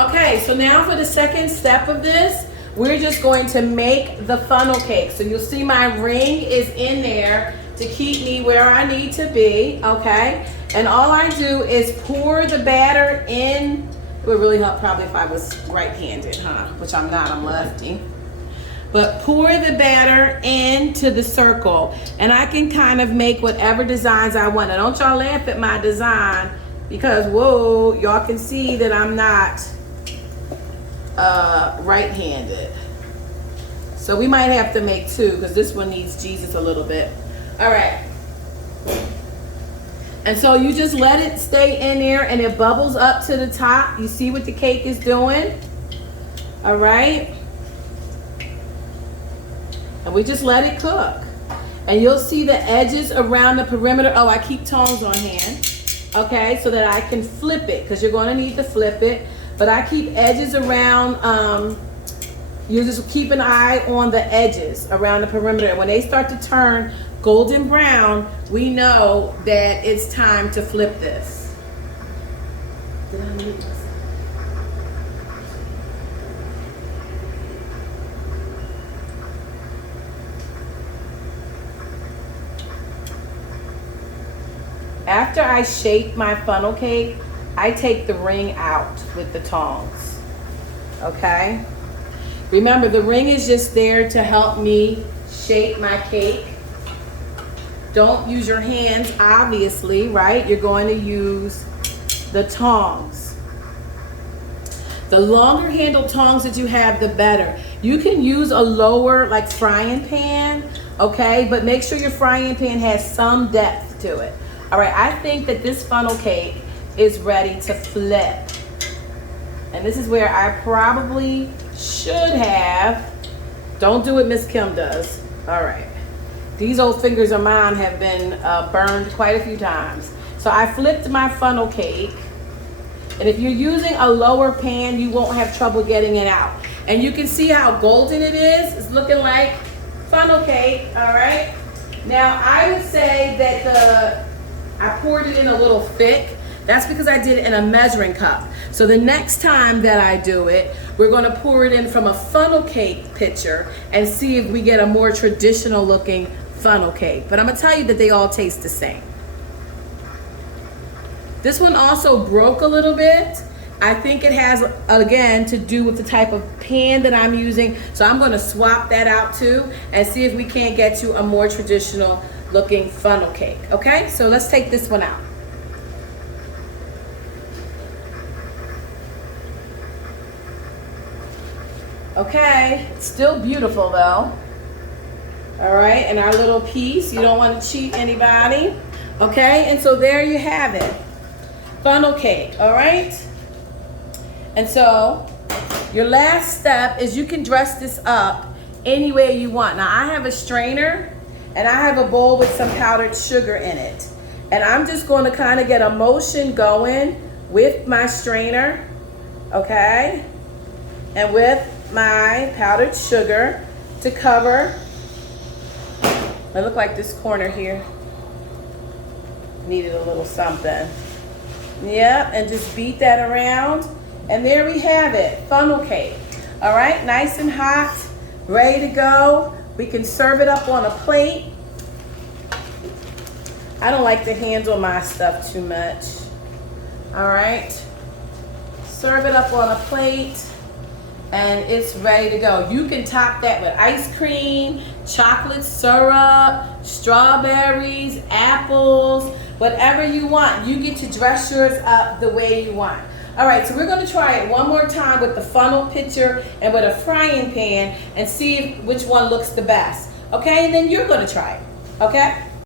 Okay, so now for the second step of this, we're just going to make the funnel cake. So you'll see my ring is in there to keep me where I need to be, okay? And all I do is pour the batter in. It would really help probably if I was right-handed, huh? Which I'm not, I'm lefty. But pour the batter into the circle. And I can kind of make whatever designs I want. Now don't y'all laugh at my design because, whoa, y'all can see that I'm not right-handed. So we might have to make two because this one needs Jesus a little bit. All right. And so you just let it stay in there and it bubbles up to the top. You see what the cake is doing? All right. And we just let it cook. And you'll see the edges around the perimeter. Oh, I keep tongs on hand. Okay, so that I can flip it because you're going to need to flip it. But I keep edges around. You just keep an eye on the edges around the perimeter. And when they start to turn golden brown, we know that it's time to flip this. Did I mute myself? After I shape my funnel cake, I take the ring out with the tongs, okay? Remember, the ring is just there to help me shape my cake. Don't use your hands, obviously, right? You're going to use the tongs. The longer handle tongs that you have, the better. You can use a lower, like frying pan, okay? But make sure your frying pan has some depth to it. All right, I think that this funnel cake is ready to flip. And this is where I probably should have, don't do what Miss Kim does. All right. These old fingers of mine have been burned quite a few times. So I flipped my funnel cake. And if you're using a lower pan, you won't have trouble getting it out. And you can see how golden it is. It's looking like funnel cake, all right? Now, I would say that I poured it in a little thick. That's because I did it in a measuring cup. So the next time that I do it, we're going to pour it in from a funnel cake pitcher and see if we get a more traditional looking funnel cake. But I'm going to tell you that they all taste the same. This one also broke a little bit. I think it has, again, to do with the type of pan that I'm using. So I'm going to swap that out too and see if we can't get you a more traditional looking funnel cake. Okay, so let's take this one out. Okay, it's still beautiful though. All right, and our little piece, you don't want to cheat anybody. Okay, and so there you have it. Funnel cake, all right? And so your last step is you can dress this up any way you want. Now I have a strainer and I have a bowl with some powdered sugar in it. And I'm just going to kind of get a motion going with my strainer, okay? And with my powdered sugar to cover. I look like this corner here needed a little something. Yep, and just beat that around. And there we have it, funnel cake. All right, nice and hot, ready to go. We can serve it up on a plate. I don't like to handle my stuff too much. All right, serve it up on a plate and it's ready to go. You can top that with ice cream, chocolate syrup, strawberries, apples, whatever you want. You get to dress yours up the way you want. All right, so we're going to try it one more time with the funnel pitcher and with a frying pan and see which one looks the best. Okay, and then you're going to try it. Okay?